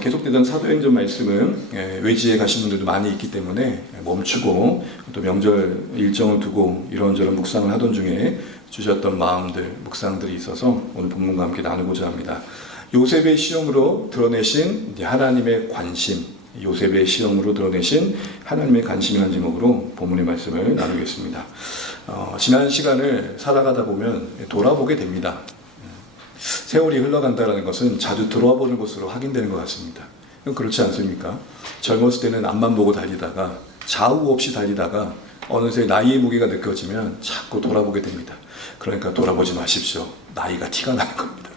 계속되던 사도행전 말씀은 외지에 가신 분들도 많이 있기 때문에 멈추고 또 명절 일정을 두고 이런저런 묵상을 하던 중에 주셨던 마음들, 묵상들이 있어서 오늘 본문과 함께 나누고자 합니다. 요셉의 시험으로 드러내신 하나님의 관심, 요셉의 시험으로 드러내신 하나님의 관심이라는 제목으로 본문의 말씀을 나누겠습니다. 지난 시간을 살아가다 보면 돌아보게 됩니다. 세월이 흘러간다는 것은 자주 돌아보는 것으로 확인되는 것 같습니다. 그렇지 않습니까? 젊었을 때는 앞만 보고 달리다가 좌우 없이 달리다가 어느새 나이의 무게가 느껴지면 자꾸 돌아보게 됩니다. 그러니까 돌아보지 마십시오. 나이가 티가 나는 겁니다.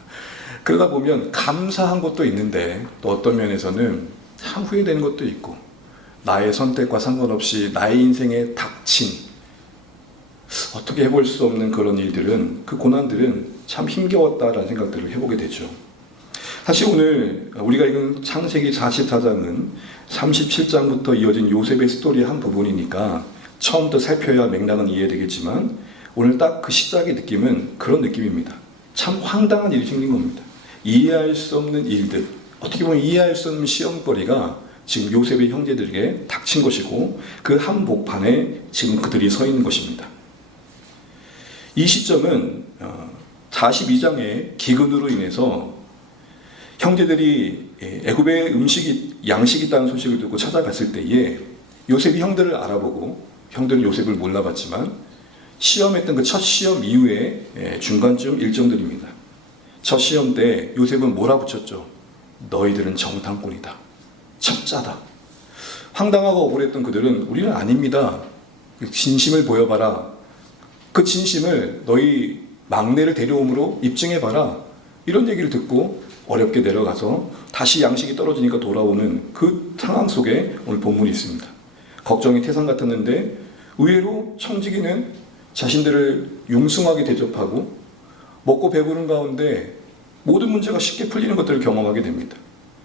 그러다 보면 감사한 것도 있는데 또 어떤 면에서는 참 후회되는 것도 있고 나의 선택과 상관없이 나의 인생에 닥친 어떻게 해볼 수 없는 그런 일들은, 그 고난들은 참 힘겨웠다라는 생각들을 해보게 되죠. 사실 오늘 우리가 읽은 창세기 44장은 37장부터 이어진 요셉의 스토리의 한 부분이니까 처음부터 살펴야 맥락은 이해되겠지만 오늘 딱 그 시작의 느낌은 그런 느낌입니다. 참 황당한 일이 생긴 겁니다. 이해할 수 없는 일들, 어떻게 보면 이해할 수 없는 시험거리가 지금 요셉의 형제들에게 닥친 것이고 그 한복판에 지금 그들이 서 있는 것입니다. 이 시점은 42장의 기근으로 인해서 형제들이 애굽에 양식이 있다는 소식을 듣고 찾아갔을 때에 요셉이 형들을 알아보고, 형들은 요셉을 몰라봤지만 시험했던 그 첫 시험 이후에 중간쯤 일정들입니다. 첫 시험 때 요셉은 몰아붙였죠. 너희들은 정탐꾼이다. 첩자다. 황당하고 억울했던 그들은 우리는 아닙니다. 진심을 보여봐라. 그 진심을 너희 막내를 데려옴으로 입증해봐라. 이런 얘기를 듣고 어렵게 내려가서 다시 양식이 떨어지니까 돌아오는 그 상황 속에 오늘 본문이 있습니다. 걱정이 태산 같았는데 의외로 청지기는 자신들을 융숭하게 대접하고 먹고 배부른 가운데 모든 문제가 쉽게 풀리는 것들을 경험하게 됩니다.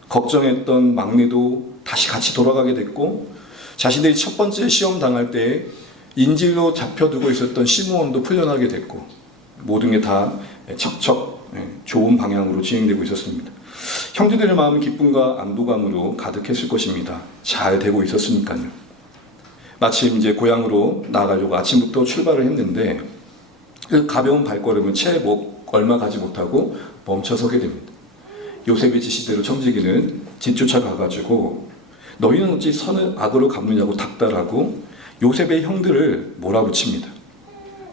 걱정했던 막내도 다시 같이 돌아가게 됐고 자신들이 첫 번째 시험 당할 때 인질로 잡혀두고 있었던 시므온도 풀려나게 됐고 모든 게 다 척척 좋은 방향으로 진행되고 있었습니다. 형제들의 마음은 기쁨과 안도감으로 가득했을 것입니다. 잘 되고 있었으니까요. 마침 이제 고향으로 나가려고 아침부터 출발을 했는데 그 가벼운 발걸음은 채 얼마 가지 못하고 멈춰서게 됩니다. 요셉의 지시대로 청지기는 뒤쫓아가가지고 너희는 어찌 선을 악으로 갚느냐고 닥달하고 요셉의 형들을 몰아붙입니다.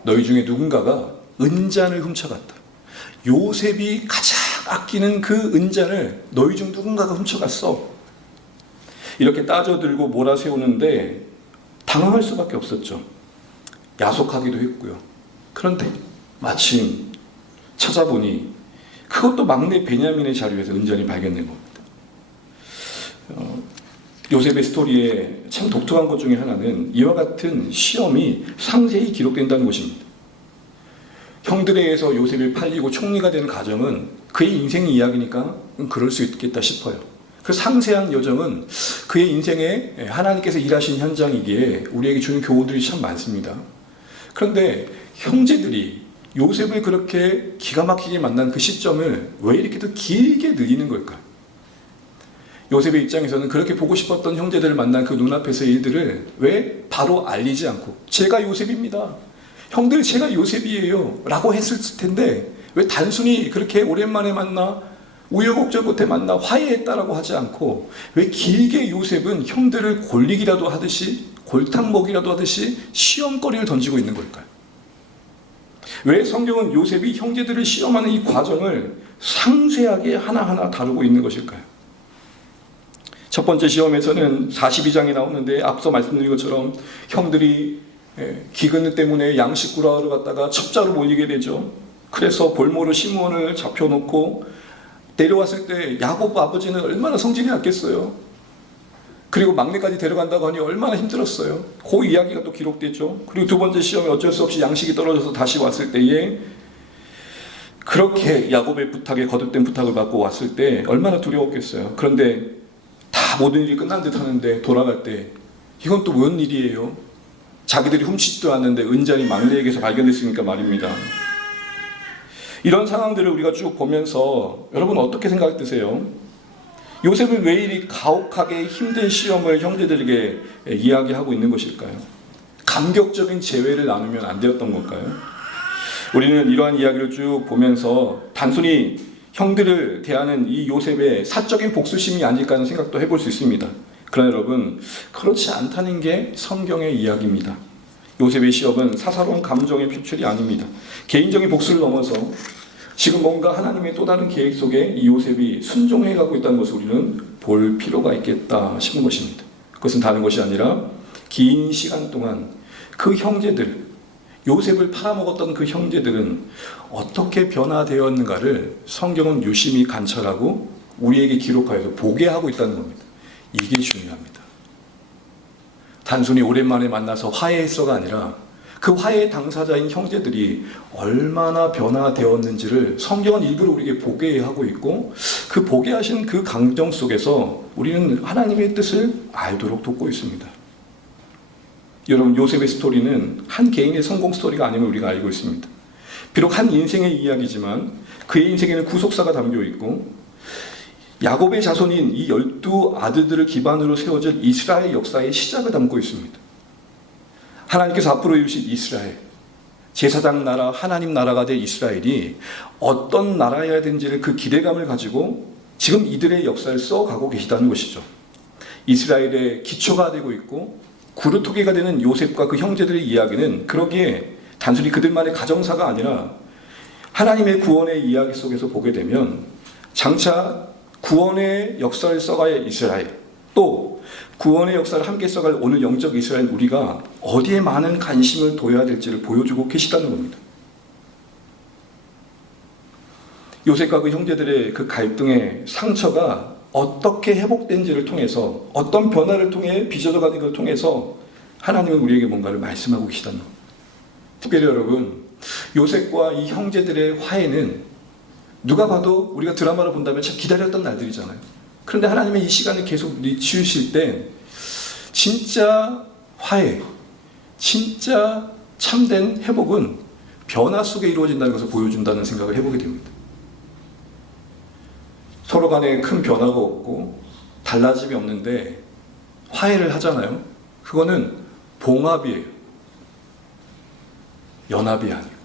너희 중에 누군가가 은잔을 훔쳐갔다. 요셉이 가장 아끼는 그 은잔을 너희 중 누군가가 훔쳐갔어. 이렇게 따져들고 몰아세우는데 당황할 수밖에 없었죠. 야속하기도 했고요. 그런데 마침 찾아보니 그것도 막내 베냐민의 자리에서 은잔이 발견된 겁니다. 요셉의 스토리에 참 독특한 것 중에 하나는 이와 같은 시험이 상세히 기록된다는 것입니다. 형들에 의해서 요셉이 팔리고 총리가 된 가정은 그의 인생 이야기니까 그럴 수 있겠다 싶어요. 그 상세한 여정은 그의 인생에 하나님께서 일하신 현장이기에 우리에게 주는 교훈들이 참 많습니다. 그런데 형제들이 요셉을 그렇게 기가 막히게 만난 그 시점을 왜 이렇게 더 길게 늘리는 걸까요? 요셉의 입장에서는 그렇게 보고 싶었던 형제들을 만난 그 눈앞에서의 일들을 왜 바로 알리지 않고 제가 요셉입니다. 형들 제가 요셉이에요. 라고 했을 텐데 왜 단순히 그렇게 오랜만에 만나 우여곡절 끝에 만나 화해했다라고 하지 않고 왜 길게 요셉은 형들을 골리기라도 하듯이 골탕 먹이라도 하듯이 시험거리를 던지고 있는 걸까요? 왜 성경은 요셉이 형제들을 시험하는 이 과정을 상세하게 하나하나 다루고 있는 것일까요? 첫 번째 시험에서는 42장이 나오는데 앞서 말씀드린 것처럼 형들이 기근 때문에 양식 구하러 갔다가 첩자로 몰리게 되죠. 그래서 볼모로 시므온을 잡혀놓고 데려왔을 때 야곱 아버지는 얼마나 성질이 났겠어요. 그리고 막내까지 데려간다고 하니 얼마나 힘들었어요. 그 이야기가 또 기록됐죠. 그리고 두 번째 시험에 어쩔 수 없이 양식이 떨어져서 다시 왔을 때에 그렇게 야곱의 부탁에 거듭된 부탁을 받고 왔을 때 얼마나 두려웠겠어요. 그런데 다 모든 일이 끝난 듯 하는데 돌아갈 때 이건 또 뭔 일이에요? 자기들이 훔치지도 않는데 은잔이 막내에게서 발견됐으니까 말입니다. 이런 상황들을 우리가 쭉 보면서 여러분 어떻게 생각 드세요? 요셉은 왜 이리 가혹하게 힘든 시험을 형제들에게 이야기하고 있는 것일까요? 감격적인 재회를 나누면 안 되었던 걸까요? 우리는 이러한 이야기를 쭉 보면서 단순히 형들을 대하는 이 요셉의 사적인 복수심이 아닐까 하는 생각도 해볼 수 있습니다. 그러나 여러분, 그렇지 않다는 게 성경의 이야기입니다. 요셉의 시험은 사사로운 감정의 표출이 아닙니다. 개인적인 복수를 넘어서 지금 뭔가 하나님의 또 다른 계획 속에 이 요셉이 순종해 가고 있다는 것을 우리는 볼 필요가 있겠다 싶은 것입니다. 그것은 다른 것이 아니라 긴 시간 동안 그 형제들, 요셉을 팔아먹었던 그 형제들은 어떻게 변화되었는가를 성경은 유심히 관찰하고 우리에게 기록하여서 보게 하고 있다는 겁니다. 이게 중요합니다. 단순히 오랜만에 만나서 화해했어가 아니라 그 화해의 당사자인 형제들이 얼마나 변화되었는지를 성경은 일부러 우리에게 보게 하고 있고, 그 보게 하신 그 감정 속에서 우리는 하나님의 뜻을 알도록 돕고 있습니다. 여러분, 요셉의 스토리는 한 개인의 성공 스토리가 아님을 우리가 알고 있습니다. 비록 한 인생의 이야기지만 그의 인생에는 구속사가 담겨 있고, 야곱의 자손인 이 12 아들들을 기반으로 세워질 이스라엘 역사의 시작을 담고 있습니다. 하나님께서 앞으로 이루실 이스라엘, 제사장 나라, 하나님 나라가 될 이스라엘이 어떤 나라여야 되는지를 그 기대감을 가지고 지금 이들의 역사를 써가고 계시다는 것이죠. 이스라엘의 기초가 되고 있고 구루토기가 되는 요셉과 그 형제들의 이야기는 그러기에 단순히 그들만의 가정사가 아니라 하나님의 구원의 이야기 속에서 보게 되면 장차 구원의 역사를 써갈 이스라엘, 또 구원의 역사를 함께 써갈 오늘 영적 이스라엘, 우리가 어디에 많은 관심을 둬야 될지를 보여주고 계시다는 겁니다. 요셉과 그 형제들의 그 갈등의 상처가 어떻게 회복된지를 통해서, 어떤 변화를 통해 빚어져 가는 것을 통해서 하나님은 우리에게 뭔가를 말씀하고 계시다는 겁니다. 특별히 여러분, 요셉과 이 형제들의 화해는 누가 봐도 우리가 드라마를 본다면 참 기다렸던 날들이잖아요. 그런데 하나님의 이 시간을 계속 치우실 때 진짜 화해, 진짜 참된 회복은 변화 속에 이루어진다는 것을 보여준다는 생각을 해보게 됩니다. 서로 간에 큰 변화가 없고 달라짐이 없는데 화해를 하잖아요. 그거는 봉합이에요. 연합이 아니고.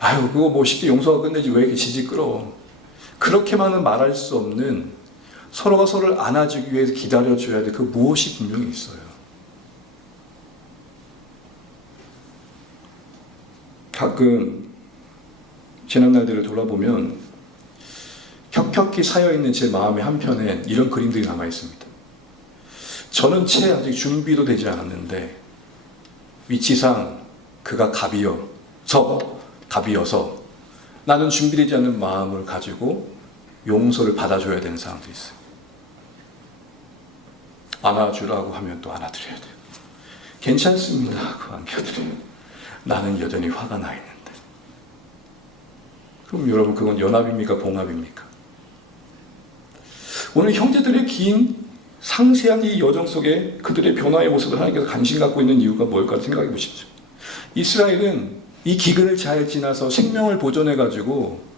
아유, 그거 뭐 쉽게 용서가 끝내지 왜 이렇게 지지 끌어. 그렇게만은 말할 수 없는, 서로가 서로를 안아주기 위해서 기다려줘야 될 그 무엇이 분명히 있어요. 가끔 지난 날들을 돌아보면 혁혁히 사여있는 제 마음의 한편에 이런 그림들이 남아있습니다. 저는 채 아직 준비도 되지 않았는데 위치상 그가 갑이어서 나는 준비되지 않은 마음을 가지고 용서를 받아줘야 되는 상황도 있어요. 안아주라고 하면 또 안아드려야 돼요. 괜찮습니다. 그거 안겨드려요. 나는 여전히 화가 나 있는데. 그럼 여러분, 그건 연합입니까? 봉합입니까? 오늘 형제들의 긴 상세한 이 여정 속에 그들의 변화의 모습을 하나님께서 관심 갖고 있는 이유가 뭘까 생각해 보십시오. 이스라엘은 이 기근을 잘 지나서 생명을 보존해가지고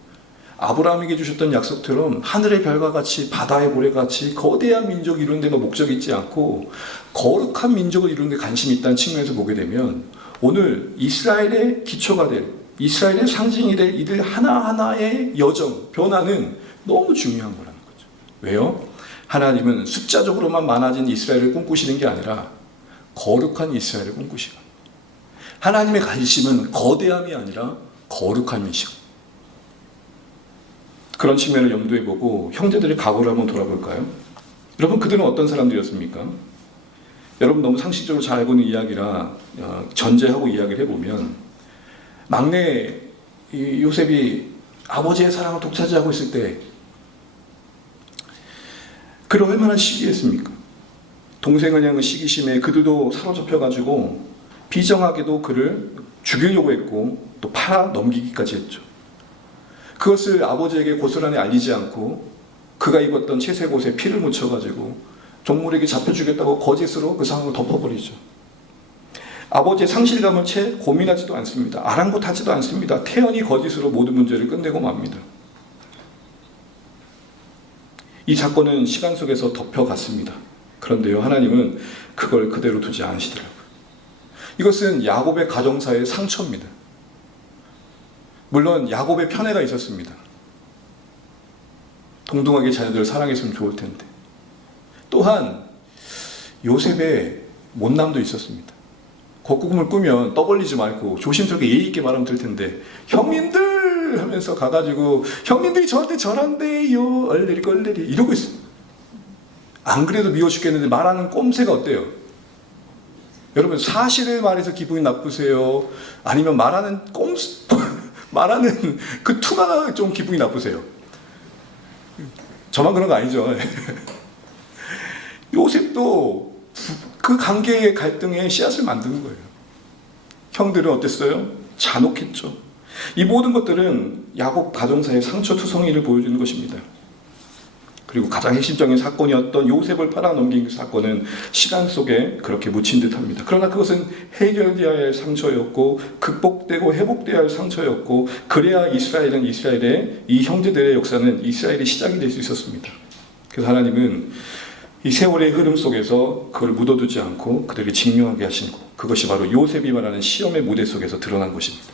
아브라함에게 주셨던 약속처럼 하늘의 별과 같이 바다의 모래같이 거대한 민족을 이루는 데만 목적이 있지 않고 거룩한 민족을 이루는 데 관심이 있다는 측면에서 보게 되면 오늘 이스라엘의 기초가 될, 이스라엘의 상징이 될 이들 하나하나의 여정, 변화는 너무 중요한 거라는 거죠. 왜요? 하나님은 숫자적으로만 많아진 이스라엘을 꿈꾸시는 게 아니라 거룩한 이스라엘을 꿈꾸시고, 하나님의 관심은 거대함이 아니라 거룩함이시고, 그런 측면을 염두에 보고 형제들의 각오를 한번 돌아볼까요? 여러분, 그들은 어떤 사람들이었습니까? 여러분 너무 상식적으로 잘 알고 있는 이야기라 전제하고 이야기를 해보면, 막내 요셉이 아버지의 사랑을 독차지하고 있을 때 그를 얼마나 시기했습니까? 동생을 향한 시기심에 그들도 사로잡혀가지고 비정하게도 그를 죽이려고 했고 또 팔아 넘기기까지 했죠. 그것을 아버지에게 고스란히 알리지 않고 그가 입었던 채색옷에 피를 묻혀가지고 동물에게 잡혀주겠다고 거짓으로 그 상황을 덮어버리죠. 아버지의 상실감을 채 고민하지도 않습니다. 아랑곳하지도 않습니다. 태연히 거짓으로 모든 문제를 끝내고 맙니다. 이 사건은 시간 속에서 덮여갔습니다. 그런데요, 하나님은 그걸 그대로 두지 않으시더라고요. 이것은 야곱의 가정사의 상처입니다. 물론 야곱의 편애가 있었습니다. 동등하게 자녀들을 사랑했으면 좋을 텐데. 또한 요셉의 못남도 있었습니다. 겉구금을 꾸면 떠벌리지 말고 조심스럽게 예의 있게 말하면 될 텐데, 형님들 하면서 가가지고 형님들이 저한테 저란데요 얼레리 껄레리 이러고 있습니다. 안 그래도 미워 죽겠는데 말하는 꼼새가 어때요? 여러분, 사실을 말해서 기분이 나쁘세요? 아니면 말하는 말하는 그 투가 좀 기분이 나쁘세요? 저만 그런 거 아니죠? 요셉도 그 관계의 갈등에 씨앗을 만드는 거예요. 형들은 어땠어요? 잔혹했죠. 이 모든 것들은 야곱 가정사의 상처투성이를 보여주는 것입니다. 그리고 가장 핵심적인 사건이었던 요셉을 팔아넘긴 그 사건은 시간 속에 그렇게 묻힌 듯합니다. 그러나 그것은 해결되어야 할 상처였고 극복되고 회복되어야 할 상처였고, 그래야 이스라엘의 이 형제들의 역사는 이스라엘의 시작이 될 수 있었습니다. 그래서 하나님은 이 세월의 흐름 속에서 그걸 묻어두지 않고 그들을 직면하게 하시고, 그것이 바로 요셉이 말하는 시험의 무대 속에서 드러난 것입니다.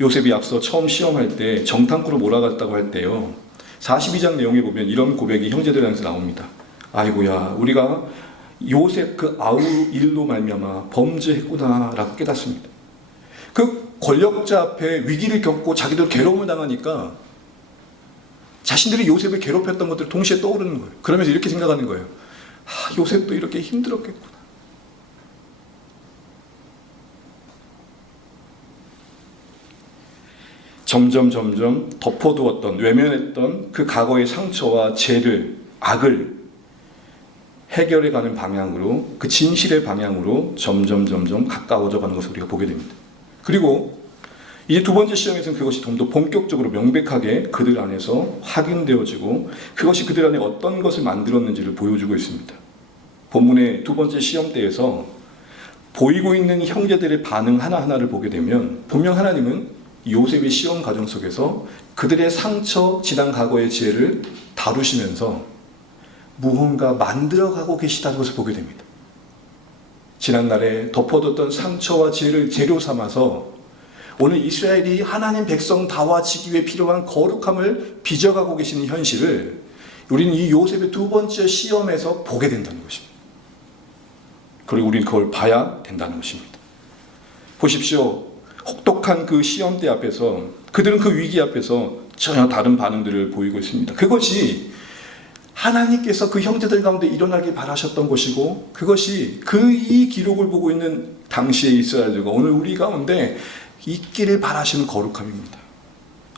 요셉이 앞서 처음 시험할 때 정탐꾼으로 몰아갔다고 할 때요, 42장 내용에 보면 이런 고백이 형제들한테 나옵니다. 아이고야, 우리가 요셉 그 아우 일로 말미암아 범죄했구나 라고 깨닫습니다. 그 권력자 앞에 위기를 겪고 자기들 괴로움을 당하니까 자신들이 요셉을 괴롭혔던 것들이 동시에 떠오르는 거예요. 그러면서 이렇게 생각하는 거예요. 요셉도 이렇게 힘들었겠구나. 점점 덮어두었던, 외면했던 그 과거의 상처와 죄를, 악을 해결해가는 방향으로, 그 진실의 방향으로 점점 가까워져 가는 것을 우리가 보게 됩니다. 그리고 이제 두 번째 시험에서는 그것이 좀 더 본격적으로 명백하게 그들 안에서 확인되어지고, 그것이 그들 안에 어떤 것을 만들었는지를 보여주고 있습니다. 본문의 두 번째 시험대에서 보이고 있는 형제들의 반응 하나하나를 보게 되면, 분명 하나님은 요셉의 시험 과정 속에서 그들의 상처, 지난 과거의 지혜를 다루시면서 무언가 만들어가고 계시다는 것을 보게 됩니다. 지난날에 덮어뒀던 상처와 지혜를 재료 삼아서 오늘 이스라엘이 하나님 백성다와 지기 위해 필요한 거룩함을 빚어가고 계시는 현실을 우리는 이 요셉의 두 번째 시험에서 보게 된다는 것입니다. 그리고 우리는 그걸 봐야 된다는 것입니다. 보십시오. 혹독한 그 시험대 앞에서 그들은 그 위기 앞에서 전혀 다른 반응들을 보이고 있습니다. 그것이 하나님께서 그 형제들 가운데 일어나길 바라셨던 것이고, 그것이 이 기록을 보고 있는 당시의 이스라엘들과 오늘 우리 가운데 있기를 바라시는 거룩함입니다.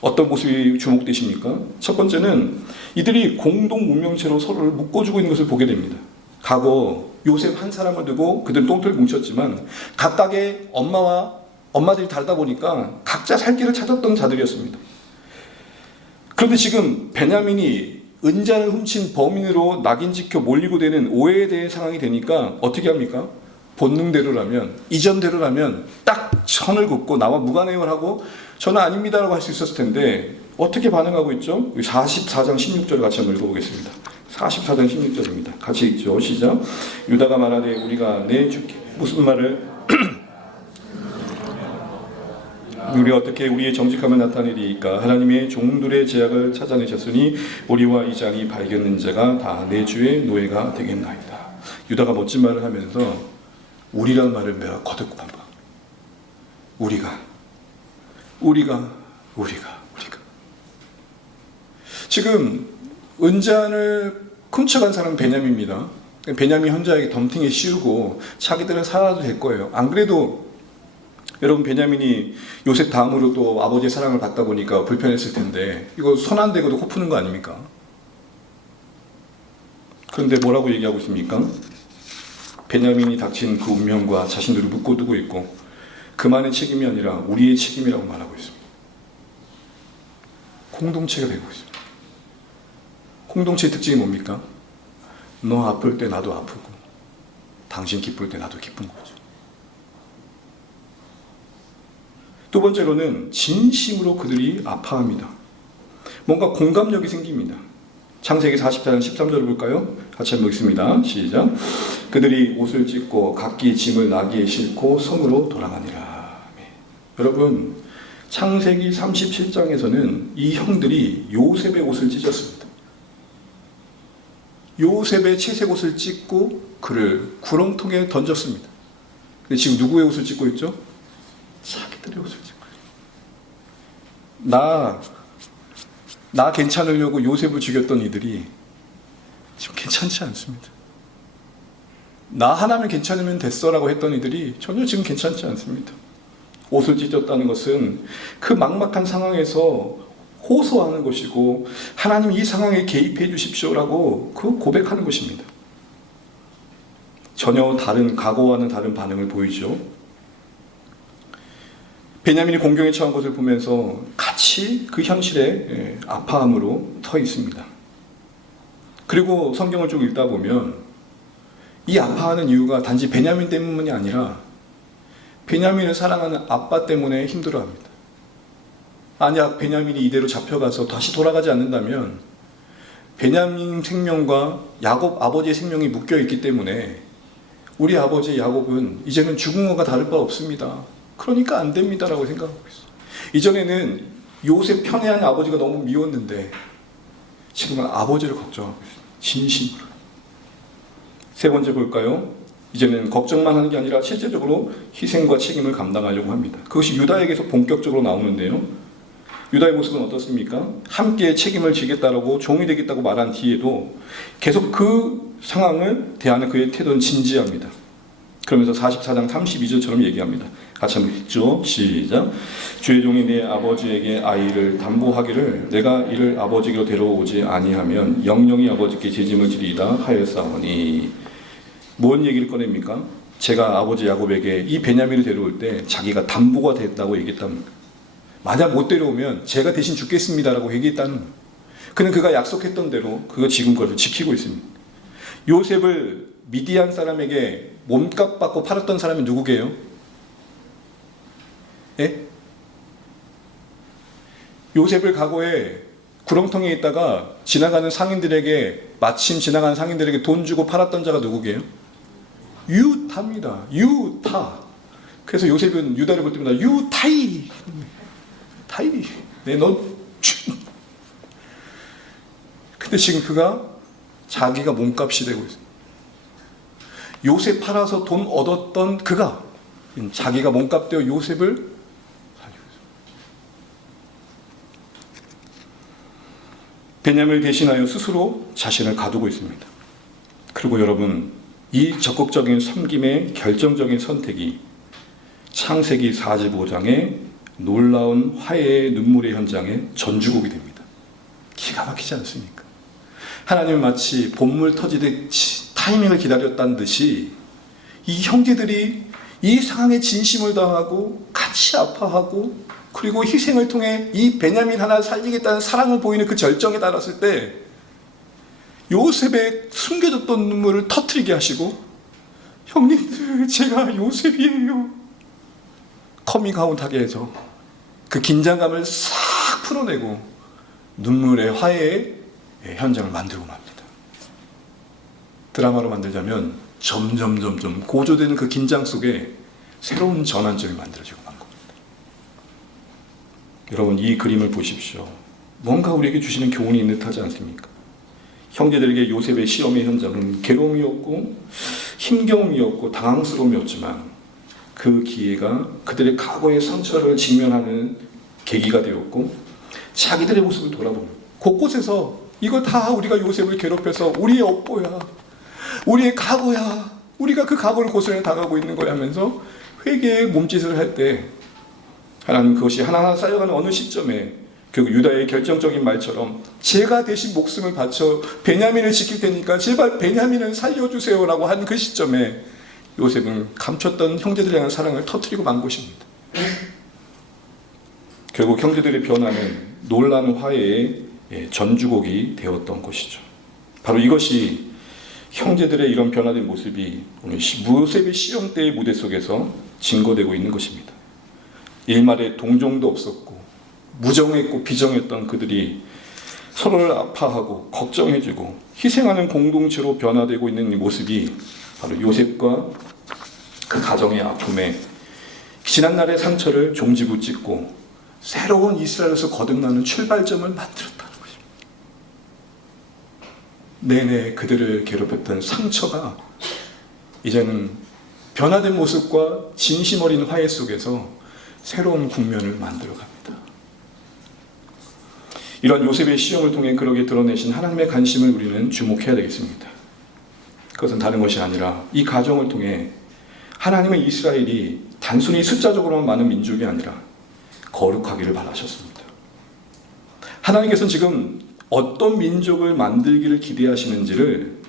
어떤 모습이 주목되십니까? 첫 번째는 이들이 공동 운명체로 서로를 묶어주고 있는 것을 보게 됩니다. 과거 요셉 한 사람을 두고 그들은 똥털 뭉쳤지만 각각의 엄마들이 다르다 보니까 각자 살 길을 찾았던 자들이었습니다. 그런데 지금 베냐민이 은잔을 훔친 범인으로 낙인 찍혀 몰리고 되는 오해에 대해 상황이 되니까 어떻게 합니까? 본능대로라면, 이전대로라면 딱 선을 긋고 나와 무관행을 하고 저는 아닙니다라고 할 수 있었을 텐데 어떻게 반응하고 있죠? 44장 16절 같이 한번 읽어보겠습니다. 44장 16절입니다. 같이 읽죠. 시작. 유다가 말하되 우리가 내줄게. 무슨 말을? 우리 어떻게 우리의 정직함을 나타내리이까? 하나님의 종들의 제약을 찾아내셨으니 우리와 이 장이 발견된 자가 다 내 주의 노예가 되겠나이다. 유다가 멋진 말을 하면서 우리란 말을 내가 거듭 한번. 우리가 지금 은잔을 훔쳐간 사람은 베냐민입니다. 베냐민 혼자에게 덤팅에 씌우고 자기들은 살아도 될 거예요. 안 그래도 여러분, 베냐민이 요셉 다음으로 또 아버지의 사랑을 받다 보니까 불편했을 텐데 이거 손 안 대고도 코 푸는 거 아닙니까? 그런데 뭐라고 얘기하고 있습니까? 베냐민이 닥친 그 운명과 자신들을 묶어두고 있고 그만의 책임이 아니라 우리의 책임이라고 말하고 있습니다. 공동체가 되고 있습니다. 공동체의 특징이 뭡니까? 너 아플 때 나도 아프고 당신 기쁠 때 나도 기쁜 거죠. 두 번째로는 진심으로 그들이 아파합니다. 뭔가 공감력이 생깁니다. 창세기 44장 13절을 볼까요? 같이 한번 읽습니다. 시작. 그들이 옷을 찢고 각기 짐을 나귀에 싣고 성으로 돌아가니라. 여러분, 창세기 37장에서는 이 형들이 요셉의 옷을 찢었습니다. 요셉의 채색 옷을 찢고 그를 구렁통에 던졌습니다. 근데 지금 누구의 옷을 찢고 있죠? 자기들의 옷을 찢고 있어요. 나 괜찮으려고 요셉을 죽였던 이들이 지금 괜찮지 않습니다. 나 하나면 괜찮으면 됐어라고 했던 이들이 전혀 지금 괜찮지 않습니다. 옷을 찢었다는 것은 그 막막한 상황에서 호소하는 것이고 하나님 이 상황에 개입해 주십시오라고 그 고백하는 것입니다. 전혀 다른 각오와는 다른 반응을 보이죠. 베냐민이 공경에 처한 것을 보면서 같이 그 현실에 아파함으로 터 있습니다. 그리고 성경을 쭉 읽다 보면 이 아파하는 이유가 단지 베냐민 때문이 아니라 베냐민을 사랑하는 아빠 때문에 힘들어합니다. 만약 베냐민이 이대로 잡혀가서 다시 돌아가지 않는다면 베냐민 생명과 야곱 아버지의 생명이 묶여있기 때문에 우리 아버지 야곱은 이제는 죽은 것과 다를 바 없습니다. 그러니까 안 됩니다라고 생각하고 있어요. 이전에는 요셉 편애하는 아버지가 너무 미웠는데 지금은 아버지를 걱정하고 있어요. 진심으로. 세 번째 볼까요? 이제는 걱정만 하는 게 아니라 실제적으로 희생과 책임을 감당하려고 합니다. 그것이 유다에게서 본격적으로 나오는데요. 유다의 모습은 어떻습니까? 함께 책임을 지겠다라고 종이 되겠다고 말한 뒤에도 계속 그 상황을 대하는 그의 태도는 진지합니다. 그러면서 44장 32절처럼 얘기합니다. 같이 한번 읽죠. 시작. 주의 종이 내 아버지에게 아이를 담보하기를 내가 이를 아버지께로 데려오지 아니하면 영영이 아버지께 재짐을 지리이다 하였사오니. 뭔 얘기를 꺼냅니까? 제가 아버지 야곱에게 이 베냐민을 데려올 때 자기가 담보가 됐다고 얘기했답니다. 만약 못 데려오면 제가 대신 죽겠습니다라고 얘기했다는 거예요. 그는 그가 약속했던 대로 그가 지금 그것을 지키고 있습니다. 요셉을 미디안 사람에게 몸값 받고 팔았던 사람이 누구게요? 예? 요셉을 과거에 구렁텅이에 있다가 지나가는 상인들에게 마침 지나가는 상인들에게 돈 주고 팔았던 자가 누구게요? 유타입니다. 유타. 그래서 요셉은 유다를 볼 때마다 유타이 타이 네, 너 근데 지금 그가 자기가 몸값이 되고 있습니다. 요셉 팔아서 돈 얻었던 그가 자기가 몸값 되어 요셉을 살리고 있습니다. 베냐민을 대신하여 스스로 자신을 가두고 있습니다. 그리고 여러분, 이 적극적인 섬김의 결정적인 선택이 창세기 45장의 놀라운 화해의 눈물의 현장의 전주곡이 됩니다. 기가 막히지 않습니까? 하나님은 마치 봇물 터지듯 타이밍을 기다렸다는 듯이 이 형제들이 이 상황에 진심을 다하고 같이 아파하고 그리고 희생을 통해 이 베냐민 하나 살리겠다는 사랑을 보이는 그 절정에 달았을 때 요셉의 숨겨졌던 눈물을 터뜨리게 하시고 형님들 제가 요셉이에요 커밍아웃하게 해서 그 긴장감을 싹 풀어내고 눈물의 화해의 현장을 만들고 맙니다. 드라마로 만들자면 점점 고조되는 그 긴장 속에 새로운 전환점이 만들어지고 만 겁니다. 여러분, 이 그림을 보십시오. 뭔가 우리에게 주시는 교훈이 있는 듯하지 않습니까? 형제들에게 요셉의 시험의 현장은 괴로움이었고 힘겨움이었고 당황스러움이었지만 그 기회가 그들의 과거의 상처를 직면하는 계기가 되었고 자기들의 모습을 돌아보는 곳곳에서 이거 다 우리가 요셉을 괴롭혀서 우리의 업보야 우리의 과거야 우리가 그 과거를 고스란히 당하고 있는 거야 하면서 회개의 몸짓을 할 때 하나님 그것이 하나하나 쌓여가는 어느 시점에 결국 유다의 결정적인 말처럼 제가 대신 목숨을 바쳐 베냐민을 지킬 테니까 제발 베냐민을 살려주세요라고 한 그 시점에 요셉은 감췄던 형제들에 대한 사랑을 터뜨리고 만 것입니다. 결국 형제들의 변화는 놀라운 화해의 전주곡이 되었던 것이죠. 바로 이것이 형제들의 이런 변화된 모습이 오늘 요셉의 시험 때의 무대 속에서 증거되고 있는 것입니다. 일말의 동정도 없었고 무정했고 비정했던 그들이 서로를 아파하고 걱정해주고 희생하는 공동체로 변화되고 있는 이 모습이 바로 요셉과 그 가정의 아픔에 지난날의 상처를 종지부짓고 새로운 이스라엘에서 거듭나는 출발점을 만들었다는 것입니다. 내내 그들을 괴롭혔던 상처가 이제는 변화된 모습과 진심 어린 화해 속에서 새로운 국면을 만들어갑니다. 이런 요셉의 시험을 통해 그러게 드러내신 하나님의 관심을 우리는 주목해야 되겠습니다. 그것은 다른 것이 아니라 이 가정을 통해 하나님의 이스라엘이 단순히 숫자적으로만 많은 민족이 아니라 거룩하기를 바라셨습니다. 하나님께서는 지금 어떤 민족을 만들기를 기대하시는지를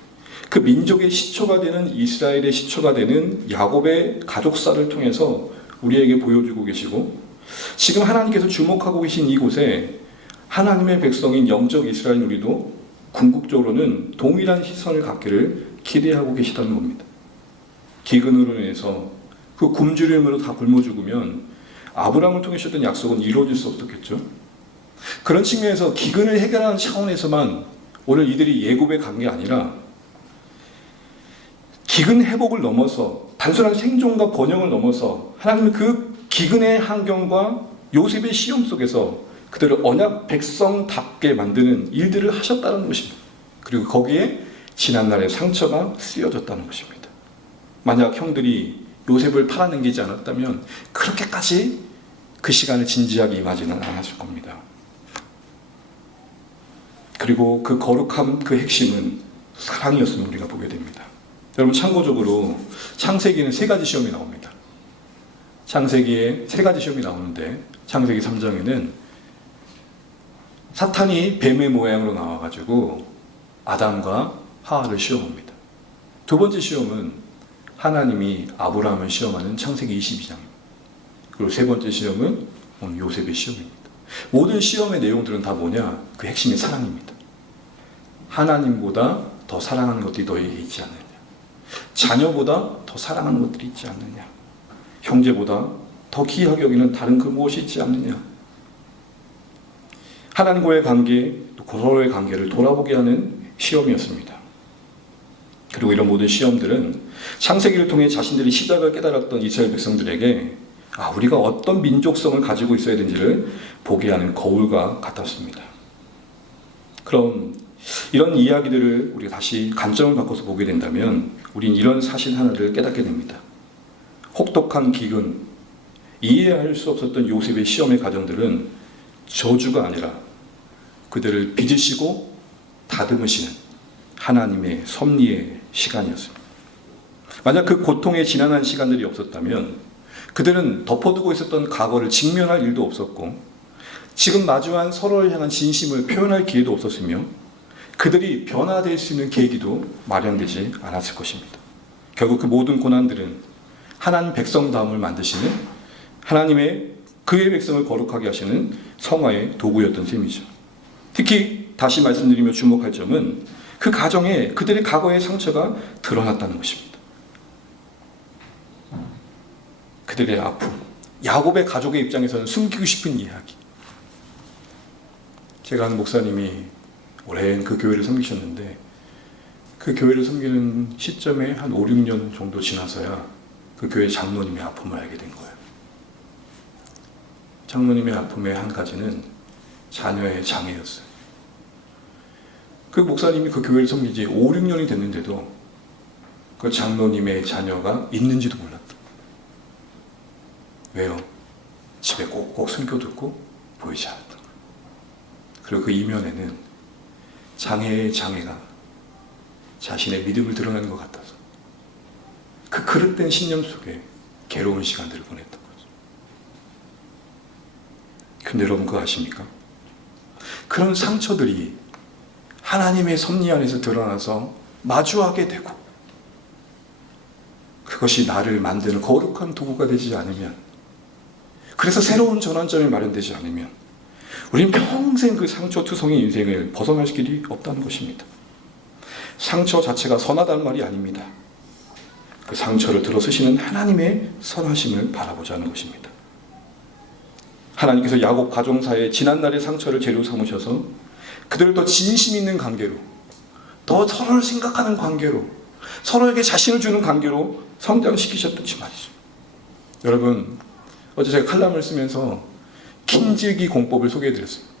그 민족의 시초가 되는 이스라엘의 시초가 되는 야곱의 가족사를 통해서 우리에게 보여주고 계시고, 지금 하나님께서 주목하고 계신 이곳에 하나님의 백성인 영적 이스라엘 우리도 궁극적으로는 동일한 시선을 갖기를 기대하고 계시다는 겁니다. 기근으로 인해서 그 굶주림으로 다 굶어 죽으면 아브라함을 통해 주셨던 약속은 이루어질 수 없었겠죠. 그런 측면에서 기근을 해결하는 차원에서만 오늘 이들이 예굽에 간 게 아니라 기근 회복을 넘어서 단순한 생존과 번영을 넘어서 하나님은 그 기근의 환경과 요셉의 시험 속에서 그들을 언약 백성답게 만드는 일들을 하셨다는 것입니다. 그리고 거기에 지난날의 상처가 쓰여졌다는 것입니다. 만약 형들이 요셉을 팔아넘기지 않았다면 그렇게까지 그 시간을 진지하게 임하지는 않았을 겁니다. 그리고 그 거룩함, 그 핵심은 사랑이었음을 우리가 보게 됩니다. 여러분, 참고적으로 창세기는 3가지 시험이 나옵니다. 창세기에 3가지 시험이 나오는데 창세기 3장에는 사탄이 뱀의 모양으로 나와가지고 아담과 하와를 시험합니다. 2번째 시험은 하나님이 아브라함을 시험하는 창세기 22장입니다. 그리고 3번째 시험은 오늘 요셉의 시험입니다. 모든 시험의 내용들은 다 뭐냐? 그 핵심이 사랑입니다. 하나님보다 더 사랑하는 것들이 너에게 있지 않느냐? 자녀보다 더 사랑하는 것들이 있지 않느냐? 형제보다 더 귀하게 여기는 다른 그 무엇이 있지 않느냐? 하나님과의 관계, 또 서로의 관계를 돌아보게 하는 시험이었습니다. 그리고 이런 모든 시험들은 창세기를 통해 자신들이 시작을 깨달았던 이스라엘 백성들에게 우리가 어떤 민족성을 가지고 있어야 되는지를 보게 하는 거울과 같았습니다. 그럼 이런 이야기들을 우리가 다시 관점을 바꿔서 보게 된다면 우린 이런 사실 하나를 깨닫게 됩니다. 혹독한 기근, 이해할 수 없었던 요셉의 시험의 과정들은 저주가 아니라 그들을 빚으시고 다듬으시는 하나님의 섭리의 시간이었습니다. 만약 그 고통에 지난한 시간들이 없었다면 그들은 덮어두고 있었던 과거를 직면할 일도 없었고 지금 마주한 서로를 향한 진심을 표현할 기회도 없었으며 그들이 변화될 수 있는 계기도 마련되지 않았을 것입니다. 결국 그 모든 고난들은 하나님 백성다움을 만드시는 하나님의 그의 백성을 거룩하게 하시는 성화의 도구였던 셈이죠. 특히 다시 말씀드리며 주목할 점은 그 가정에 그들의 과거의 상처가 드러났다는 것입니다. 그들의 아픔, 야곱의 가족의 입장에서는 숨기고 싶은 이야기. 제가 아는 목사님이 오랜 그 교회를 섬기셨는데 그 교회를 섬기는 시점에 한 5, 6년 정도 지나서야 그 교회 장로님의 아픔을 알게 된 거예요. 장로님의 아픔의 한 가지는 자녀의 장애였어요. 그 목사님이 그 교회를 섬긴 지 5, 6년이 됐는데도 그 장로님의 자녀가 있는지도 몰랐다. 왜요? 집에 꼭꼭 숨겨두고 보이지 않았던 거예요. 그리고 그 이면에는 장애의 장애가 자신의 믿음을 드러내는 것 같아서 그 그릇된 신념 속에 괴로운 시간들을 보냈던 거죠. 근데 여러분 그거 아십니까? 그런 상처들이 하나님의 섭리 안에서 드러나서 마주하게 되고 그것이 나를 만드는 거룩한 도구가 되지 않으면, 그래서 새로운 전환점이 마련되지 않으면 우리는 평생 그 상처투성이 인생을 벗어날 길이 없다는 것입니다. 상처 자체가 선하다는 말이 아닙니다. 그 상처를 들어쓰시는 하나님의 선하심을 바라보자는 것입니다. 하나님께서 야곱 가정사의 지난날의 상처를 재료 삼으셔서 그들을 더 진심 있는 관계로, 더 서로를 생각하는 관계로, 서로에게 자신을 주는 관계로 성장시키셨듯이 말이죠. 여러분, 어제 제가 칼럼을 쓰면서 킨즈기 공법을 소개해드렸습니다.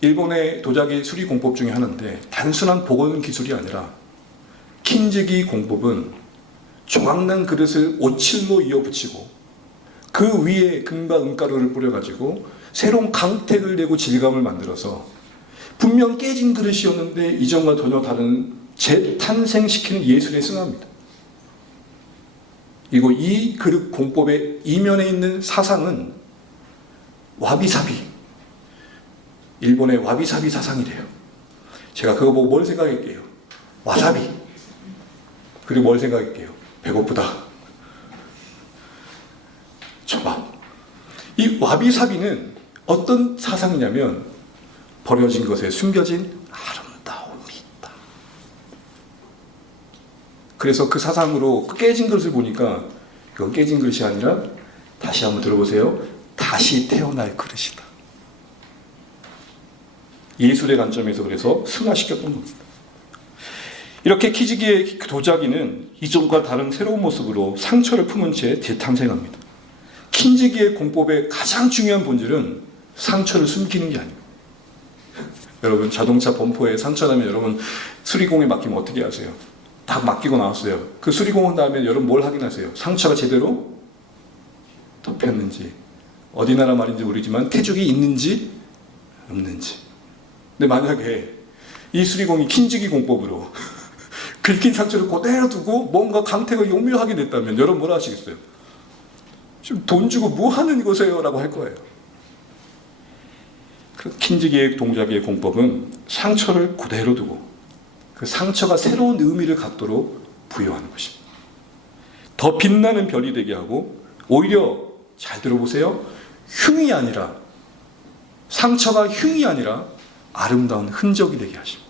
일본의 도자기 수리 공법 중에 하나인데 단순한 복원 기술이 아니라 킨즈기 공법은 조각난 그릇을 오칠로 이어붙이고 그 위에 금과 은가루를 뿌려가지고 새로운 강택을 내고 질감을 만들어서 분명 깨진 그릇이었는데 이전과 전혀 다른 재탄생시키는 예술에 승합니다. 그리고 이 그릇 공법의 이면에 있는 사상은 와비사비, 일본의 와비사비 사상이래요. 제가 그거 보고 뭘 생각할게요? 와사비. 그리고 뭘 생각할게요? 배고프다. 초밥. 이 와비사비는 어떤 사상이냐면 버려진 것에 숨겨진 아름다움이 있다. 그래서 그 사상으로 그 깨진 그릇을 보니까 이건 깨진 그릇이 아니라, 다시 한번 들어보세요, 다시 태어날 그릇이다. 예술의 관점에서 그래서 승화시켰던 겁니다. 이렇게 키즈기의 도자기는 이전과 다른 새로운 모습으로 상처를 품은 채 재탄생합니다. 킨즈기의 공법의 가장 중요한 본질은 상처를 숨기는 게 아닙니다. 여러분, 자동차 범퍼에 상처 나면 여러분 수리공에 맡기면 어떻게 하세요? 다 맡기고 나왔어요. 그 수리공 한 다음에 여러분 뭘 확인하세요? 상처가 제대로 덮였는지, 어디 나라 말인지 모르지만 태죽이 있는지 없는지. 근데 만약에 이 수리공이 킨즈기 공법으로 긁힌 상처를 그대로 두고 뭔가 강택을 용묘하게 냈다면 여러분 뭐라 하시겠어요? 지금 돈 주고 뭐 하는 거세요? 라고 할 거예요. 그 킨즈기의 동자기의 공법은 상처를 그대로 두고 그 상처가 새로운 의미를 갖도록 부여하는 것입니다. 더 빛나는 별이 되게 하고, 오히려 잘 들어보세요, 흉이 아니라, 상처가 흉이 아니라 아름다운 흔적이 되게 하십니다.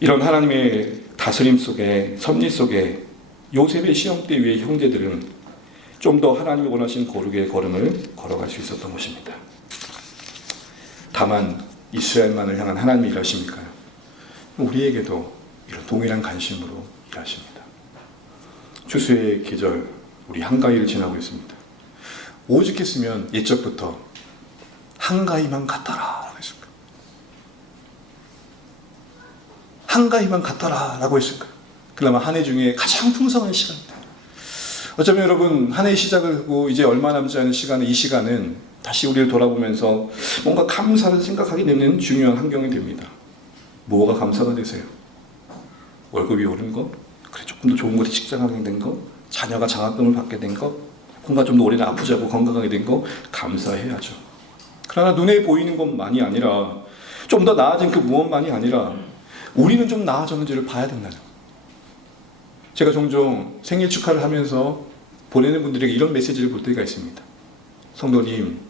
이런 하나님의 다스림 속에, 섭리 속에 요셉의 시험대 위의 형제들은 좀 더 하나님이 원하신 거룩의 걸음을 걸어갈 수 있었던 것입니다. 다만 이스라엘만을 향한 하나님의 일하십니까요? 우리에게도 이런 동일한 관심으로 일하십니다. 추수의 계절, 우리 한가위를 지나고 있습니다. 오죽했으면 옛적부터 한가위만 같더라 라고 했을까? 한가위만 같더라 라고 했을까? 그나마 한 해 중에 가장 풍성한 시간입니다. 어쩌면 여러분, 한 해 시작을 하고 이제 얼마 남지 않은 시간에, 이 시간은 다시 우리를 돌아보면서 뭔가 감사를 생각하게 되는 중요한 환경이 됩니다. 뭐가 감사가 되세요? 월급이 오른 거? 그래, 조금 더 좋은 곳에 직장하게 된 거? 자녀가 장학금을 받게 된 거? 뭔가 좀 더 오래 아프지 않고 건강하게 된 거? 감사해야죠. 그러나 눈에 보이는 것만이 아니라, 좀 더 나아진 그 무엇만이 아니라 우리는 좀 나아졌는지를 봐야 된다는 거예요. 제가 종종 생일 축하를 하면서 보내는 분들에게 이런 메시지를 볼 때가 있습니다. 성도님,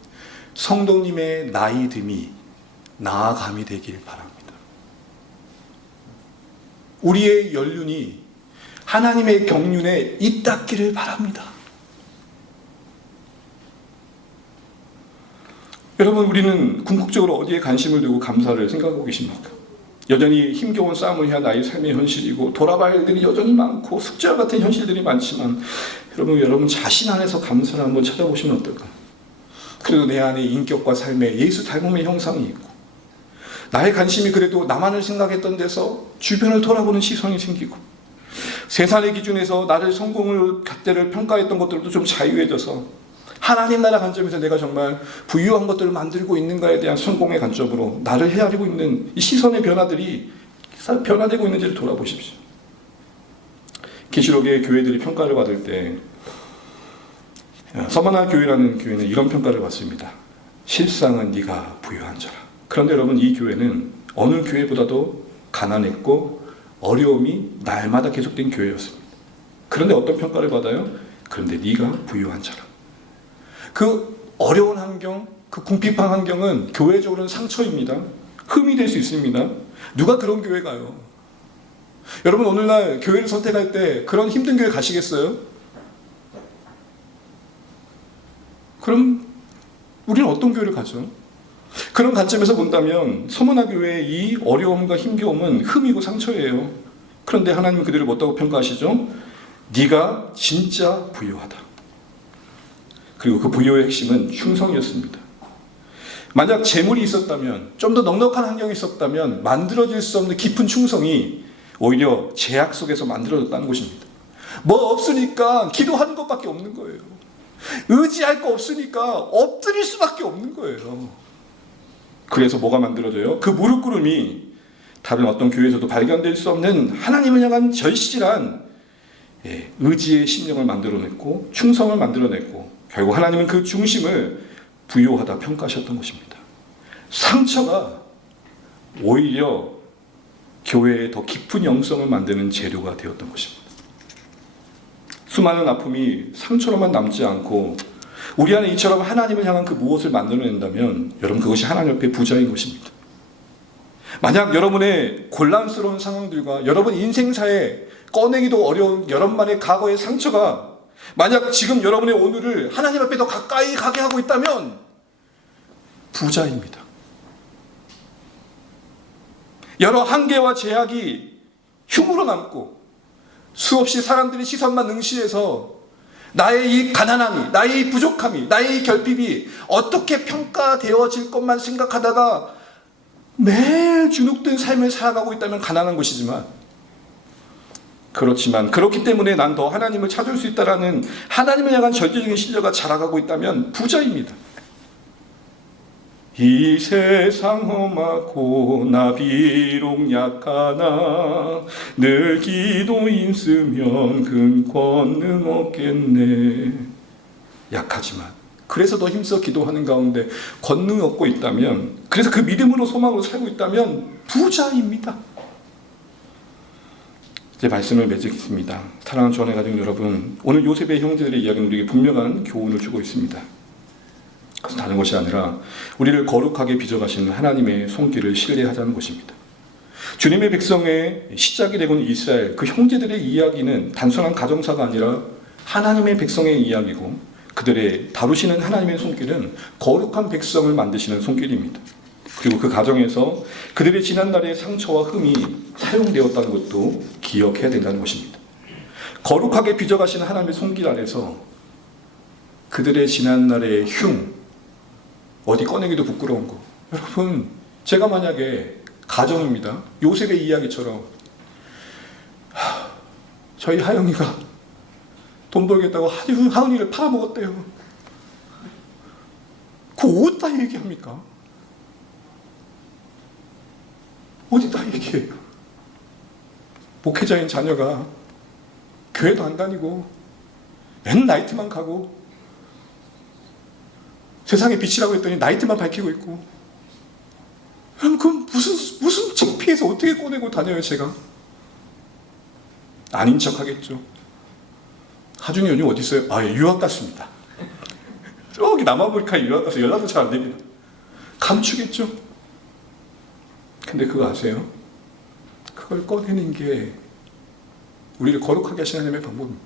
성도님의 나이듦이 나아감이 되길 바랍니다. 우리의 연륜이 하나님의 경륜에 잇닿기를 바랍니다. 여러분, 우리는 궁극적으로 어디에 관심을 두고 감사를 생각하고 계십니까? 여전히 힘겨운 싸움을 해야 나의 삶의 현실이고, 돌아봐야 할 일이 여전히 많고, 숙제와 같은 현실들이 많지만, 여러분 자신 안에서 감사를 한번 찾아보시면 어떨까? 그래도 내 안에 인격과 삶에 예수 닮음의 형상이 있고, 나의 관심이 그래도 나만을 생각했던 데서 주변을 돌아보는 시선이 생기고, 세상의 기준에서 나를 성공을 잣대를 평가했던 것들도 좀 자유해져서 하나님 나라 관점에서 내가 정말 부유한 것들을 만들고 있는가에 대한 성공의 관점으로 나를 헤아리고 있는 이 시선의 변화들이 변화되고 있는지를 돌아보십시오. 계시록의 교회들이 평가를 받을 때 서머나 교회라는 교회는 이런 평가를 받습니다. 실상은 네가 부유한 자라. 그런데 여러분, 이 교회는 어느 교회보다도 가난했고 어려움이 날마다 계속된 교회였습니다. 그런데 어떤 평가를 받아요? 그런데 네가 부유한 자라. 그 어려운 환경, 그 궁핍한 환경은 교회적으로는 상처입니다. 흠이 될 수 있습니다. 누가 그런 교회 가요? 여러분, 오늘날 교회를 선택할 때 그런 힘든 교회 가시겠어요? 그럼 우리는 어떤 교회를 가죠? 그런 관점에서 본다면 서문화 교회의 이 어려움과 힘겨움은 흠이고 상처예요. 그런데 하나님은 그들을 어떻게 평가하시죠? 네가 진짜 부유하다. 그리고 그 부유의 핵심은 충성이었습니다. 만약 재물이 있었다면, 좀 더 넉넉한 환경이 있었다면 만들어질 수 없는 깊은 충성이 오히려 제약 속에서 만들어졌다는 것입니다. 뭐 없으니까 기도하는 것밖에 없는 거예요. 의지할 거 없으니까 엎드릴 수밖에 없는 거예요. 그래서 뭐가 만들어져요? 그 무릎 꿇음이 다른 어떤 교회에서도 발견될 수 없는 하나님을 향한 절실한 의지의 심령을 만들어냈고 충성을 만들어냈고, 결국 하나님은 그 중심을 부요하다 평가하셨던 것입니다. 상처가 오히려 교회의 더 깊은 영성을 만드는 재료가 되었던 것입니다. 수많은 아픔이 상처로만 남지 않고 우리 안에 이처럼 하나님을 향한 그 무엇을 만들어낸다면 여러분, 그것이 하나님 앞에 부자인 것입니다. 만약 여러분의 곤란스러운 상황들과 여러분 인생사에 꺼내기도 어려운 여러분만의 과거의 상처가 만약 지금 여러분의 오늘을 하나님 앞에 더 가까이 가게 하고 있다면 부자입니다. 여러 한계와 제약이 흉으로 남고 수없이 사람들의 시선만 응시해서 나의 이 가난함이, 나의 이 부족함이, 나의 이 결핍이 어떻게 평가되어질 것만 생각하다가 매일 주눅든 삶을 살아가고 있다면 가난한 것이지만, 그렇기 때문에 난 더 하나님을 찾을 수 있다라는 하나님을 향한 절대적인 신뢰가 자라가고 있다면 부자입니다. 이 세상 험하고 나 비록 약하나 늘 기도 있으면 큰 권능 없겠네. 약하지만 그래서 더 힘써 기도하는 가운데 권능 얻고 있다면, 그래서 그 믿음으로 소망으로 살고 있다면 부자입니다. 이제 말씀을 맺겠습니다. 사랑하는 주안의 가족 여러분, 오늘 요셉의 형제들의 이야기는 우리에게 분명한 교훈을 주고 있습니다. 그것은 다른 것이 아니라 우리를 거룩하게 빚어가시는 하나님의 손길을 신뢰하자는 것입니다. 주님의 백성의 시작이 되고 있는 이스라엘, 그 형제들의 이야기는 단순한 가정사가 아니라 하나님의 백성의 이야기고, 그들의 다루시는 하나님의 손길은 거룩한 백성을 만드시는 손길입니다. 그리고 그 가정에서 그들의 지난날의 상처와 흠이 사용되었다는 것도 기억해야 된다는 것입니다. 거룩하게 빚어가시는 하나님의 손길 안에서 그들의 지난날의 흉, 어디 꺼내기도 부끄러운 거. 여러분, 제가 만약에 가정입니다. 요셉의 이야기처럼 저희 하영이가 돈 벌겠다고 하은이를 팔아먹었대요. 그 어디다 얘기합니까? 어디다 얘기해요? 목회자인 자녀가 교회도 안 다니고 맨 나이트만 가고 세상의 빛이라고 했더니 나이트만 밝히고 있고, 그럼 그건 무슨 창피해서 어떻게 꺼내고 다녀요? 제가 아닌 척 하겠죠. 하준이 요즘 어디 있어요? 유학 갔습니다. 저기 남아프리카에 유학 가서 연락도 잘 안 됩니다. 감추겠죠. 근데 그거 아세요? 그걸 꺼내는 게 우리를 거룩하게 하시는 하나님의 방법입니다.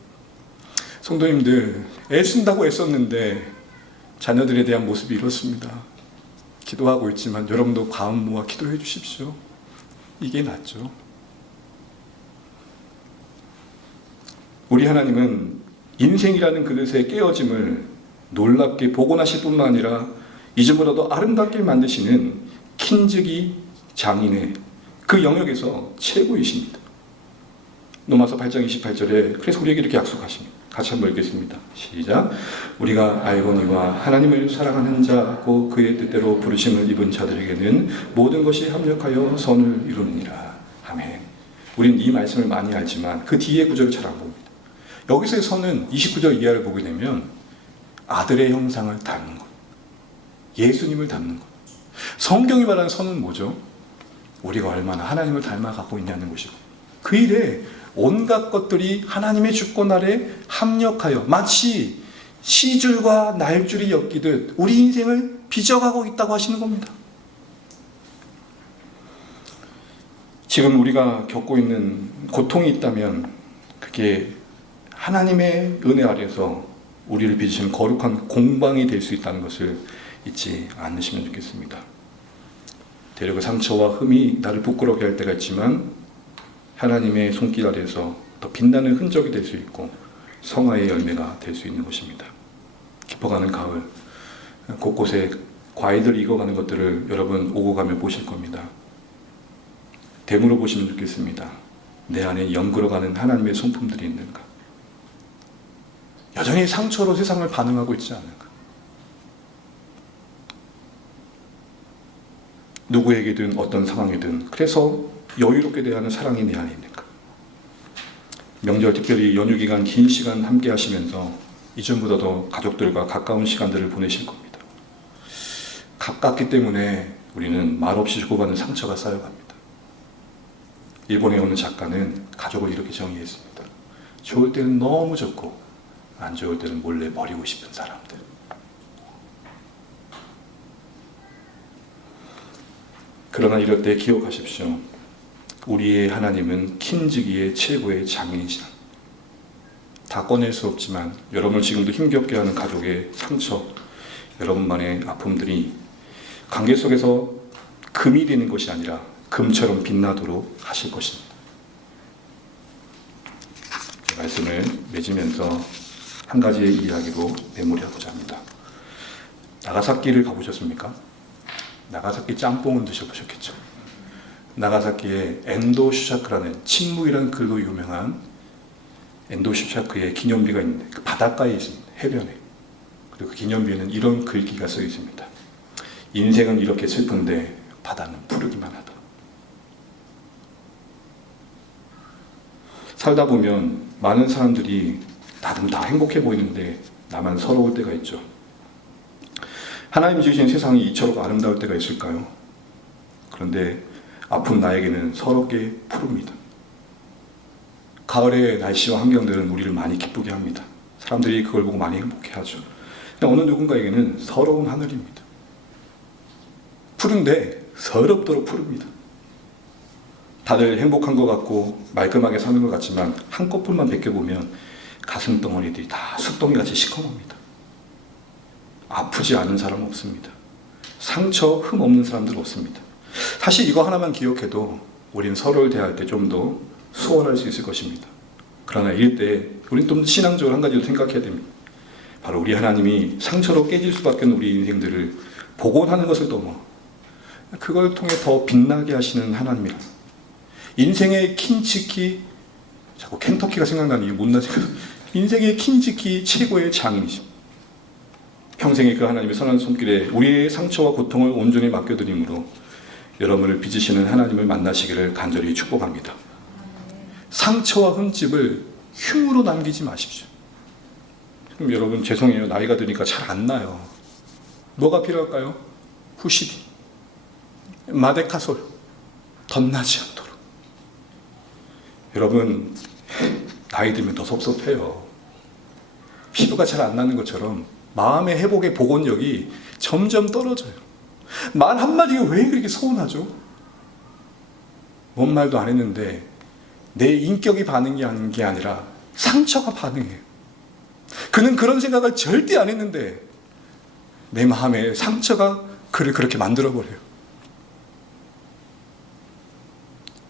성도님들, 애쓴다고 애썼는데 자녀들에 대한 모습이 이렇습니다. 기도하고 있지만 여러분도 마음 모아 기도해 주십시오. 이게 낫죠. 우리 하나님은 인생이라는 그릇의 깨어짐을 놀랍게 복원하실 뿐만 아니라 이전보다도 아름답게 만드시는 킨즈기 장인의 그 영역에서 최고이십니다. 로마서 8장 28절에 그래서 우리에게 이렇게 약속하십니다. 같이 한번 읽겠습니다. 시작. 우리가 알거니와 하나님을 사랑하는 자고 그의 뜻대로 부르심을 입은 자들에게는 모든 것이 합력하여 선을 이루느니라. 아멘. 우리는 이 말씀을 많이 알지만 그 뒤에 구절을 잘 안 봅니다. 여기서의 선은 29절 이하를 보게 되면 아들의 형상을 닮는 것, 예수님을 닮는 것. 성경이 말하는 선은 뭐죠? 우리가 얼마나 하나님을 닮아가고 있냐는 것이고, 그 일에 온갖 것들이 하나님의 주권 아래 합력하여 마치 시줄과 날줄이 엮이듯 우리 인생을 빚어가고 있다고 하시는 겁니다. 지금 우리가 겪고 있는 고통이 있다면 그게 하나님의 은혜 아래서 우리를 빚으시는 거룩한 공방이 될 수 있다는 것을 잊지 않으시면 좋겠습니다. 대려 그 상처와 흠이 나를 부끄럽게 할 때가 있지만 하나님의 손길 아래에서 더 빛나는 흔적이 될 수 있고 성화의 열매가 될 수 있는 것입니다. 깊어가는 가을, 곳곳에 과일들이 익어가는 것들을 여러분 오고 가며 보실 겁니다. 되물어 보시면 좋겠습니다. 내 안에 연그러가는 하나님의 손품들이 있는가? 여전히 상처로 세상을 반응하고 있지 않은가? 누구에게든 어떤 상황이든 그래서 여유롭게 대하는 사랑이 내 안에 있는가? 명절 특별히 연휴 기간 긴 시간 함께 하시면서 이전보다 더 가족들과 가까운 시간들을 보내실 겁니다. 가깝기 때문에 우리는 말없이 주고받는 상처가 쌓여갑니다. 일본에 어느 작가는 가족을 이렇게 정의했습니다. 좋을 때는 너무 좋고 안 좋을 때는 몰래 버리고 싶은 사람들. 그러나 이럴 때 기억하십시오. 우리의 하나님은 킨즈기의 최고의 장인이시다. 다 꺼낼 수 없지만 여러분을 지금도 힘겹게 하는 가족의 상처, 여러분만의 아픔들이 관계 속에서 금이 되는 것이 아니라 금처럼 빛나도록 하실 것입니다. 말씀을 맺으면서 한 가지의 이야기로 메모리하고자 합니다. 나가사키를 가보셨습니까? 나가사키 짬뽕은 드셔보셨겠죠? 나가사키에 엔도 슈샤크라는 침묵이라는 글로 유명한 엔도 슈샤크의 기념비가 있는데 그 바닷가에 있습니다. 해변에. 그리고 그 기념비에는 이런 글귀가 써 있습니다. 인생은 이렇게 슬픈데 바다는 푸르기만 하다. 살다 보면 많은 사람들이 나름 다 행복해 보이는데 나만 서러울 때가 있죠. 하나님 지으신 세상이 이처럼 아름다울 때가 있을까요? 그런데 아픈 나에게는 서럽게 푸릅니다. 가을의 날씨와 환경들은 우리를 많이 기쁘게 합니다. 사람들이 그걸 보고 많이 행복해하죠. 어느 누군가에게는 서러운 하늘입니다. 푸른데 서럽도록 푸릅니다. 다들 행복한 것 같고 말끔하게 사는 것 같지만 한꺼풀만 벗겨보면 가슴 덩어리들이 다 숯덩이같이 시커멉니다. 아프지 않은 사람은 없습니다. 상처, 흠 없는 사람들은 없습니다. 사실 이거 하나만 기억해도 우리는 서로를 대할 때 좀 더 수월할 수 있을 것입니다. 그러나 이럴 때 우리는 좀 신앙적으로 한 가지 더 생각해야 됩니다. 바로 우리 하나님이 상처로 깨질 수밖에 없는 우리 인생들을 복원하는 것을 넘어 그걸 통해 더 빛나게 하시는 하나님이라. 인생의 킨츠키, 자꾸 켄터키가 생각나는 이유 못나지. 인생의 킨츠키 최고의 장인이십니다. 평생의 그 하나님의 선한 손길에 우리의 상처와 고통을 온전히 맡겨드림으로 여러분을 빚으시는 하나님을 만나시기를 간절히 축복합니다. 상처와 흠집을 흉으로 남기지 마십시오. 그럼 여러분 죄송해요. 나이가 드니까 잘 안 나요. 뭐가 필요할까요? 후시디, 마데카솔, 덧나지 않도록. 여러분 나이 들면 더 섭섭해요. 피부가 잘 안 나는 것처럼 마음의 회복의 복원력이 점점 떨어져요. 말 한마디가 왜 그렇게 서운하죠? 뭔 말도 안 했는데 내 인격이 반응한 게 아니라 상처가 반응해요. 그는 그런 생각을 절대 안 했는데 내 마음에 상처가 그를 그렇게 만들어버려요.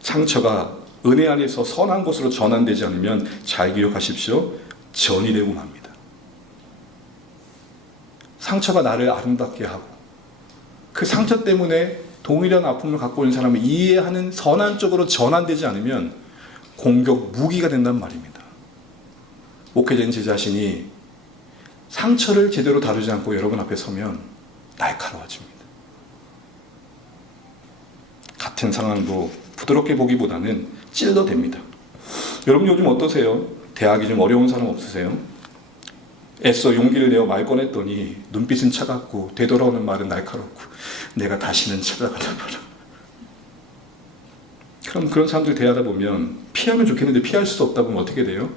상처가 은혜 안에서 선한 곳으로 전환되지 않으면 잘 기억하십시오. 전이 되고 맙니다. 상처가 나를 아름답게 하고 그 상처 때문에 동일한 아픔을 갖고 있는 사람을 이해하는 선한 쪽으로 전환되지 않으면 공격 무기가 된단 말입니다. 목회자인 제 자신이 상처를 제대로 다루지 않고 여러분 앞에 서면 날카로워집니다. 같은 상황도 부드럽게 보기보다는 찔러댑니다. 여러분 요즘 어떠세요? 대학이 좀 어려운 사람 없으세요? 애써 용기를 내어 말 꺼냈더니 눈빛은 차갑고 되돌아오는 말은 날카롭고 내가 다시는 찾아가다 봐라. 그럼 그런 사람들 대하다 보면 피하면 좋겠는데 피할 수도 없다 보면 어떻게 돼요?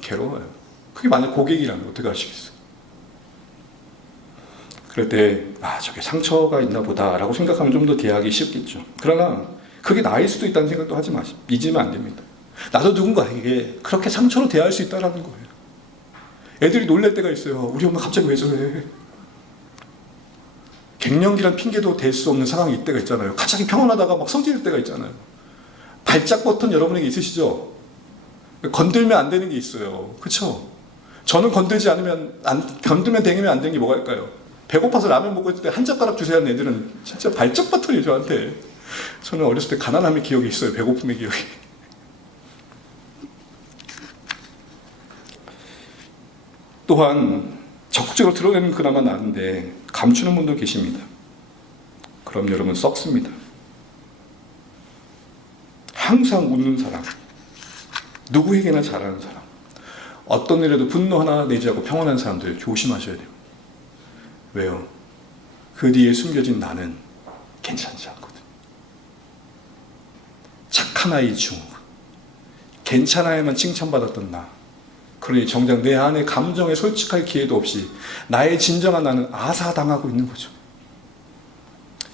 괴로워요. 그게 만약 고객이라면 어떻게 하시겠어요? 그럴 때 저게 상처가 있나 보다 라고 생각하면 좀 더 대하기 쉽겠죠. 그러나 그게 나일 수도 있다는 생각도 하지 마십시오. 잊으면 안 됩니다. 나도 누군가에게 그렇게 상처로 대할 수 있다는 거예요. 애들이 놀랄 때가 있어요. 우리 엄마 갑자기 왜 저래? 갱년기란 핑계도 될 수 없는 상황이 이때가 있잖아요. 갑자기 평온하다가 막 성질일 때가 있잖아요. 발작 버튼 여러분에게 있으시죠? 건들면 안 되는 게 있어요. 그렇죠? 저는 건들면 댕기면 안 되는 게 뭐가 있을까요? 배고파서 라면 먹고 있을 때 한 젓가락 주세요 하는 애들은 진짜 발작 버튼이에요, 저한테. 저는 어렸을 때 가난함의 기억이 있어요. 배고픔의 기억이. 또한 적극적으로 드러내는 그나마 나은데 감추는 분도 계십니다. 그럼 여러분 썩습니다. 항상 웃는 사람, 누구에게나 잘하는 사람, 어떤 일에도 분노 하나 내지 않고 평온한 사람들 조심하셔야 돼요. 왜요? 그 뒤에 숨겨진 나는 괜찮지 않거든. 착한 아이 중 괜찮아야만 칭찬받았던 나, 그러니 정작 내 안에 감정에 솔직할 기회도 없이 나의 진정한 나는 아사당하고 있는 거죠.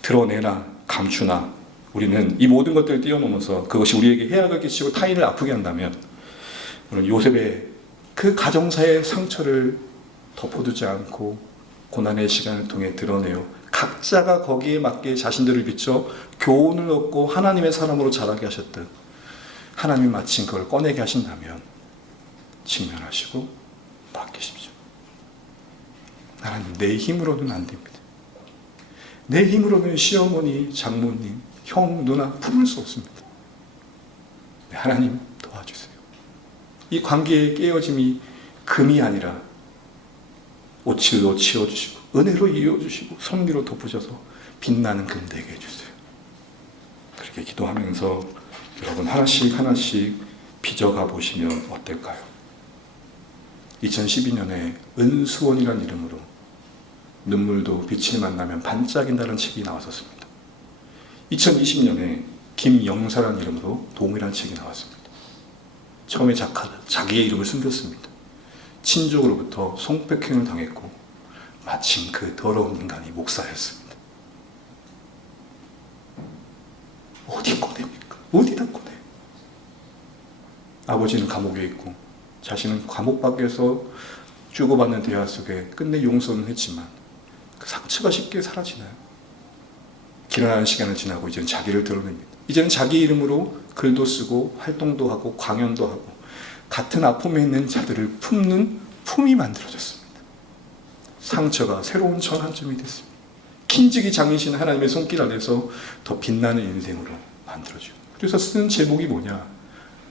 드러내나 감추나 우리는 이 모든 것들을 뛰어넘어서 그것이 우리에게 해악을 끼치고 타인을 아프게 한다면 오늘 요셉의 그 가정사의 상처를 덮어두지 않고 고난의 시간을 통해 드러내요. 각자가 거기에 맞게 자신들을 비춰 교훈을 얻고 하나님의 사람으로 자라게 하셨듯 하나님 마침 그걸 꺼내게 하신다면 직면하시고 맡기십시오. 하나님, 내 힘으로는 안 됩니다. 내 힘으로는 시어머니, 장모님, 형, 누나 품을 수 없습니다. 하나님 도와주세요. 이 관계의 깨어짐이 금이 아니라 오칠로 치워주시고 은혜로 이어주시고 선미로 덮으셔서 빛나는 금 되게 해주세요. 그렇게 기도하면서 여러분 하나씩 하나씩 빚어가 보시면 어떨까요? 2012년에 은수원이라는 이름으로 눈물도 빛을 만나면 반짝인다는 책이 나왔었습니다. 2020년에 김영사라는 이름으로 동이라는 책이 나왔습니다. 처음에 자기의 이름을 숨겼습니다. 친족으로부터 성폭행을 당했고 마침 그 더러운 인간이 목사였습니다. 어디 꺼냅니까? 어디다 꺼내? 아버지는 감옥에 있고 자신은 감옥 밖에서 주고받는 대화 속에 끝내 용서는 했지만 그 상처가 쉽게 사라지나요? 길어나는 시간을 지나고 이제는 자기를 드러냅니다. 이제는 자기 이름으로 글도 쓰고 활동도 하고 강연도 하고 같은 아픔에 있는 자들을 품는 품이 만들어졌습니다. 상처가 새로운 전환점이 됐습니다. kin직이 장이신 하나님의 손길 아래서 더 빛나는 인생으로 만들어지고, 그래서 쓰는 제목이 뭐냐?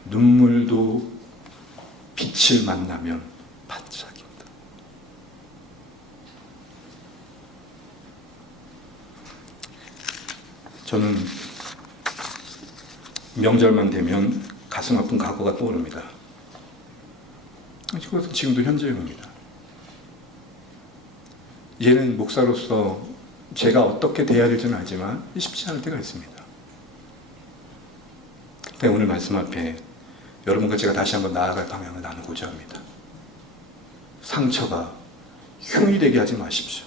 눈물도 빛을 만나면 반짝입니다. 저는 명절만 되면 가슴 아픈 과거가 떠오릅니다. 그것은 지금도 현재형입니다. 이제는 목사로서 제가 어떻게 대해야 될지는 알지만 쉽지 않을 때가 있습니다. 그때 오늘 말씀 앞에 여러분과 제가 다시 한번 나아갈 방향을 나누고자 합니다. 상처가 흉이 되게 하지 마십시오.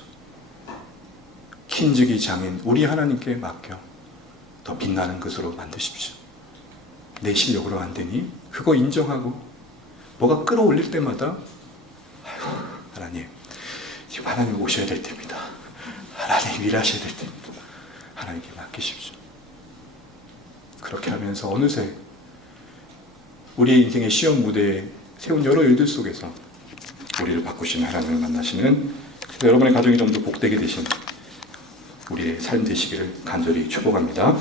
kin직이 장인 우리 하나님께 맡겨 더 빛나는 것으로 만드십시오. 내 실력으로 안 되니 그거 인정하고 뭐가 끌어올릴 때마다 아이고 하나님, 지금 하나님 오셔야 될 때입니다. 하나님 일하셔야 될 때입니다. 하나님께 맡기십시오. 그렇게 하면서 어느새 우리의 인생의 시험 무대에 세운 여러 일들 속에서 우리를 바꾸시는 하나님을 만나시는, 여러분의 가정이 좀 더 복되게 되신 우리의 삶 되시기를 간절히 축복합니다.